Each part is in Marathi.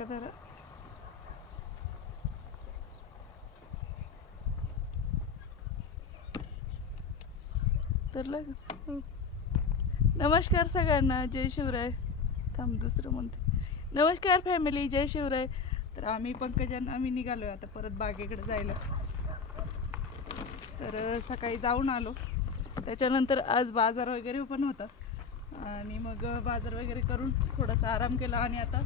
काका धरा. तर नमस्कार सगळ्यांना, जय शिवराय. थांब दुसरं म्हणते. नमस्कार फॅमिली, जय शिवराय. तर आम्ही पंकजन आम्ही निघालो आता परत बागेकडे जायला. तर सकाळी जाऊन आलो, त्याच्यानंतर आज बाजार वगैरे पण होता आणि मग बाजार वगैरे करून थोडासा आराम केला आणि आता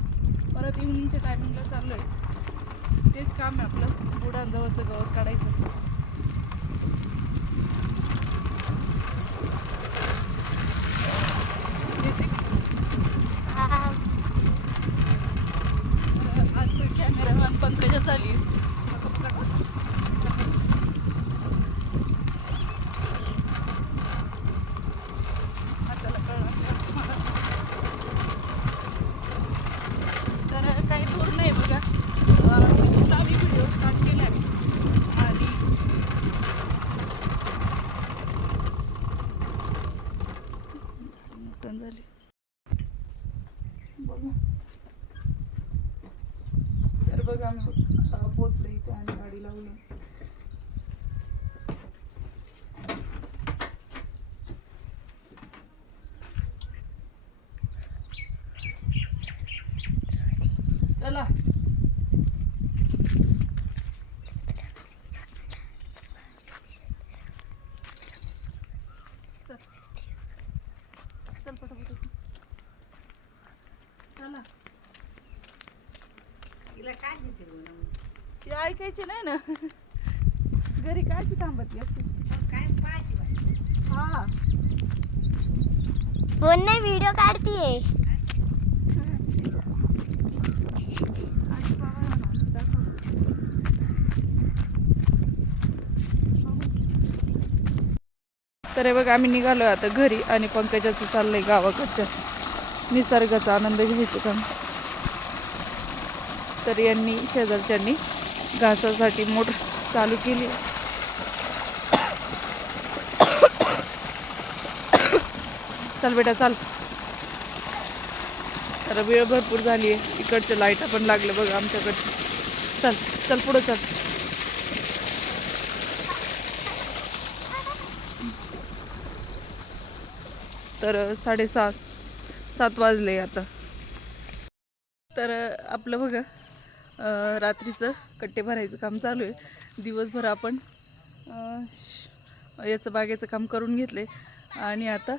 परत इव्हनिंगच्या टायमिंगला चाललो आहे. तेच काम आहे आपलं, बुडांजवळचं गवत काढायचं. आज कॅमेरामॅन पंकजा चालली आहे. तर काही दूर नाही बघा, तिथून आम्ही व्हिडिओ स्टार्ट केला आहे आणि मोठण झाली बघा. तर बघा आम्ही पोचलो इथे आणि गाडी लावली. चला चल चल पटापट चला. तिला काय देते ती ऐकायची नाही ना. घरी काय ती थांबत काय पाहायची बाई. हा फोन नाही व्हिडिओ काढतीये. तर हे बघा आम्ही निघालोय आता घरी आणि पंकजाचं चाललंय गावाकडच्या निसर्गाचा आनंद घ्यायचं काम. तर यांनी शेजारच्यांनी घासासाठी मोटर चालू केली. चल बेटा चाल. तर वेळ भरपूर झाली आहे, इकडच्या लाईटा पण लागले बघा आमच्याकडचे. चल चल पुढं चल. तर 6:30-7 वाजले आता. तर आपलं बघा रात्रीचं कट्टे भरायचं काम चालू आहे. दिवसभर आपण याचं बागेचं काम करून घेतले आणि आता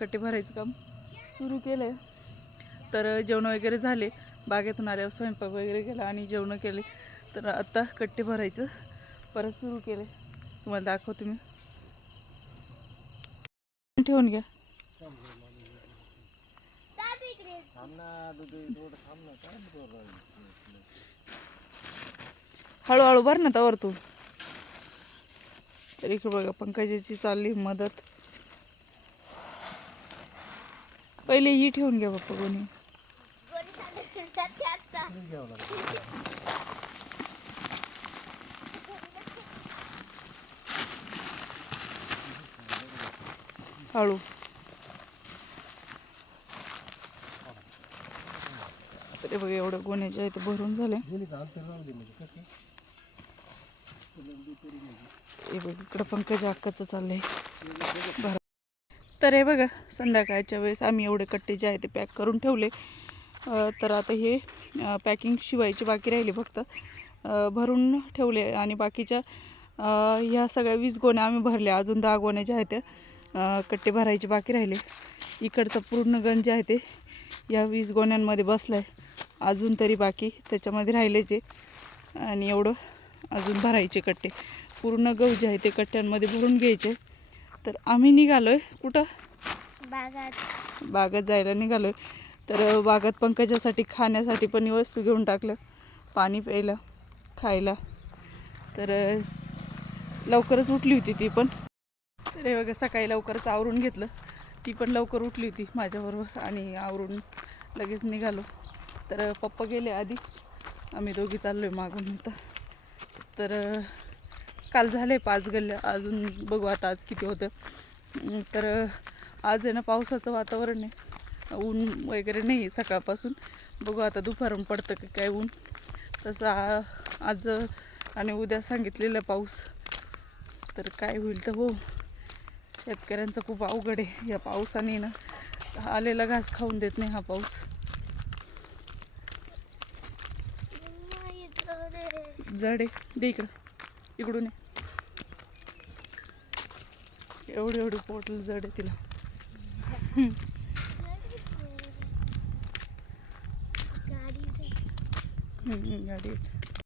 कट्टे भरायचं काम सुरू केलं आहे. तर जेवण वगैरे झाले, बागेतून आल्यावर स्वयंपाक वगैरे केला आणि जेवण केले. तर आता कट्टे भरायचं परत सुरू केले. तुम्हाला दाखवते मी. ठेवून घ्या. हळूहळू भर ना तवर तू. तर इकडे बघा पंकजाची चालली मदत. पहिले ही ठेवून घ्या बाप्पा कोणी. हळू. तर बघा एवढं गोण्याच्या इथे भरून झाले. हे बघ इकडं पंकजा अक्काचं चाललंय भर. तर हे बघा संध्याकाळच्या वेळेस आम्ही एवढे कट्टे जे आहे ते पॅक करून ठेवले. तर आता हे पॅकिंग शिवायची बाकी राहिली, फक्त भरून ठेवले आणि बाकीच्या ह्या सगळ्या 20 गोण्या आम्ही भरल्या. अजून 10 गोण्या ज्या आहेत त्या कट्टे भरायचे बाकी राहिले. इकडचं पूर्ण गंज जे आहे ते या 20 गोण्यांमध्ये बसलं आहे. अजून तरी बाकी त्याच्यामध्ये राहिलेचे आणि एवढं अजून भरायचे कट्टे. पूर्ण गहू जे आहे ते कट्ट्यांमध्ये भरून घ्यायचे. तर आम्ही निघालो आहे कुठं, बागात जायला निघालो आहे. तर बागात पंकजासाठी खाण्यासाठी पण वस्तू घेऊन टाकलं, पाणी प्यायला, खायला. तर लवकरच उठली होती ती पण. तर हे बघा सकाळी लवकरच आवरून घेतलं. ती पण लवकर उठली होती माझ्याबरोबर आणि आवरून लगेच निघालो. तर पप्पा गेले आधी, आम्ही दोघी चाललो आहे मागून. तर काल झाले 5 गल्ल्या, अजून बघू आता आज किती होतं. तर आज आहे ना पावसाचं वातावरण आहे ऊन वगैरे नाही आहे सकाळपासून. बघू आता दुपारून पडतं की काय ऊन. तसं आज आणि उद्या सांगितलेलं पाऊस, तर काय होईल तर हो. शेतकऱ्यांचं खूप अवघड आहे. या पावसाने ना आलेला घास खाऊन देत नाही हा पाऊस. जड आहे, दे इकडं, इकडून ये. एवढी एवढी पोटल जड आहे तिला. गाडी